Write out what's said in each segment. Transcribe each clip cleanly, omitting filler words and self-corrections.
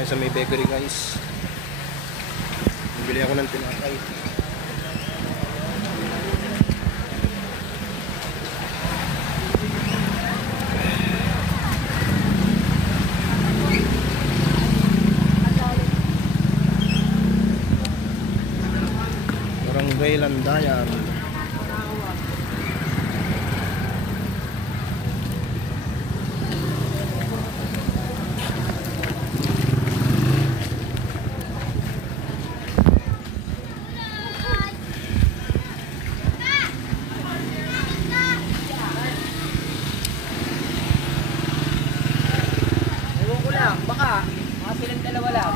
tayo sa may bakery guys. Bibili ako ng tinapay. Barangay Landayan. Baka, mga silang dalawa lang.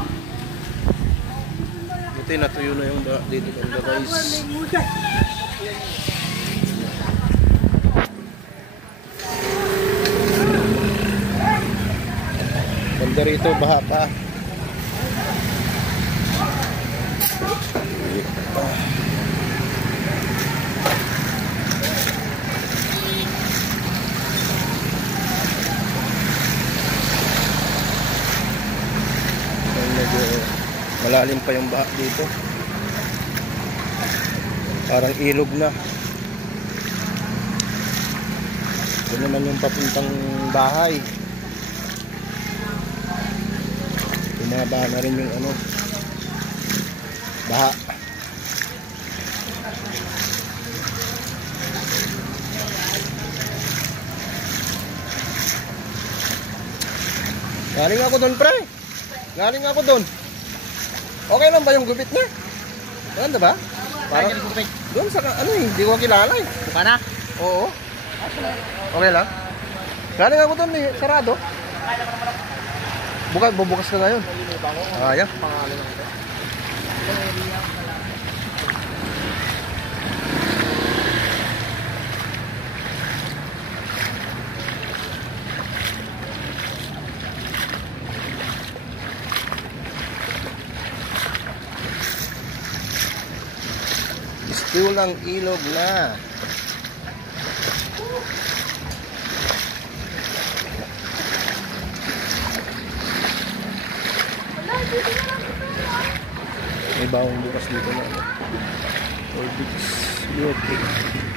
Buti natuyo na yung dito banda guys. Banda rito, baha pa. Malalim pa yung baha dito. Parang ilog na. Ito naman yung papuntang bahay. Bumaba na rin yung ano, baha. Galing ako doon, pre. Galing ako doon. Okay lang ba yung gupit niya? Maganda ba? Parang doon sa ano eh, hindi ko kilala eh. Buka na? Oo. Okay lang. Galing ako doon eh, sarado. Bubukas ka ngayon. Ayan. Pangalan ng ito. Istulang ilog na. May bawang bukas dito na. Orbix. Okay.